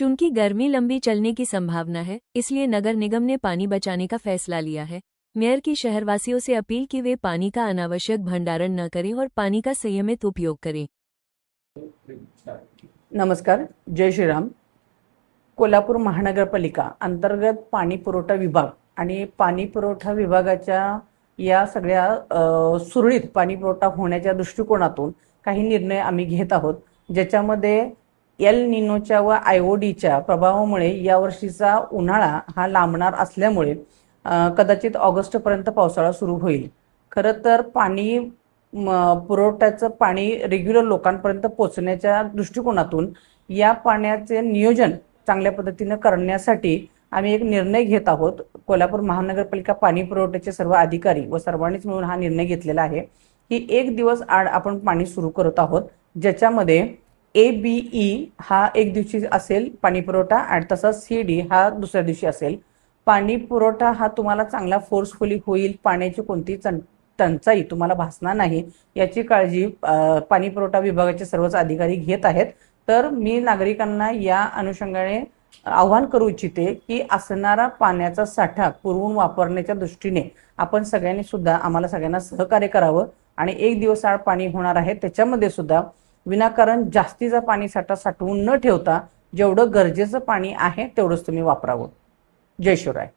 चूंकि गर्मी लंबी चलने की संभावना है, इसलिए नगर निगम ने पानी बचाने का फैसला लिया है। मेयर की शहरवासियों से अपील कि वे पानी का अनावश्यक भंडारण न करें और पानी का संयमित उपयोग करें। नमस्कार, जय श्रीराम। कोल्हापूर महानगरपालिका अंतर्गत पाणी पुरवठा विभाग आणि पाणी पुरवठा विभागाच्या या सगळ्या सुरळीत पाणी पुरवठा होण्याच्या दृष्टिकोनातून काही निर्णय आम्ही घेत आहोत, ज्याच्यामध्ये एल निनोच्या व आयओडीच्या प्रभावामुळे यावर्षीचा उन्हाळा हा लांबणार असल्यामुळे कदाचित ऑगस्टपर्यंत पावसाळा सुरू होईल। खरं तर पाणी पुरवठ्याचं पाणी रेग्युलर लोकांपर्यंत पोहोचण्याच्या दृष्टिकोनातून या पाण्याचे नियोजन चांगल्या पद्धतीने करण्यासाठी आम्ही एक निर्णय घेत आहोत। कोल्हापूर महानगरपालिका पाणी पुरवठ्याचे सर्व अधिकारी व सर्वांनीच मिळून हा निर्णय घेतलेला आहे की एक दिवस आड आपण पाणी सुरू करत आहोत, ज्याच्यामध्ये ABE हा एक दिवशी असेल पाणी पुरवठा आणि तसंच CD हा दुसऱ्या दिवशी असेल। पाणी पुरवठा हा तुम्हाला चांगला फोर्सफुली होईल, पाण्याची कोणती टंचाई तुम्हाला भासणार नाही याची काळजी पाणी पुरवठा विभागाचे सर्वच अधिकारी घेत आहेत। तर मी नागरिकांना या अनुषंगाने आवाहन करू इच्छिते की असणारा पाण्याचा साठा पुरवून वापरण्याच्या दृष्टीने आपण सगळ्यांनी सुद्धा आम्हाला सगळ्यांना सहकार्य करावं आणि एक दिवस आड पाणी होणार आहे त्याच्यामध्ये सुद्धा विनाकारण जास्तीचा पाणी साठा साठवून न ठेवता जेवढं गरजेचं पाणी आहे तेवढंच तुम्ही वापरावं। जय शिवराय।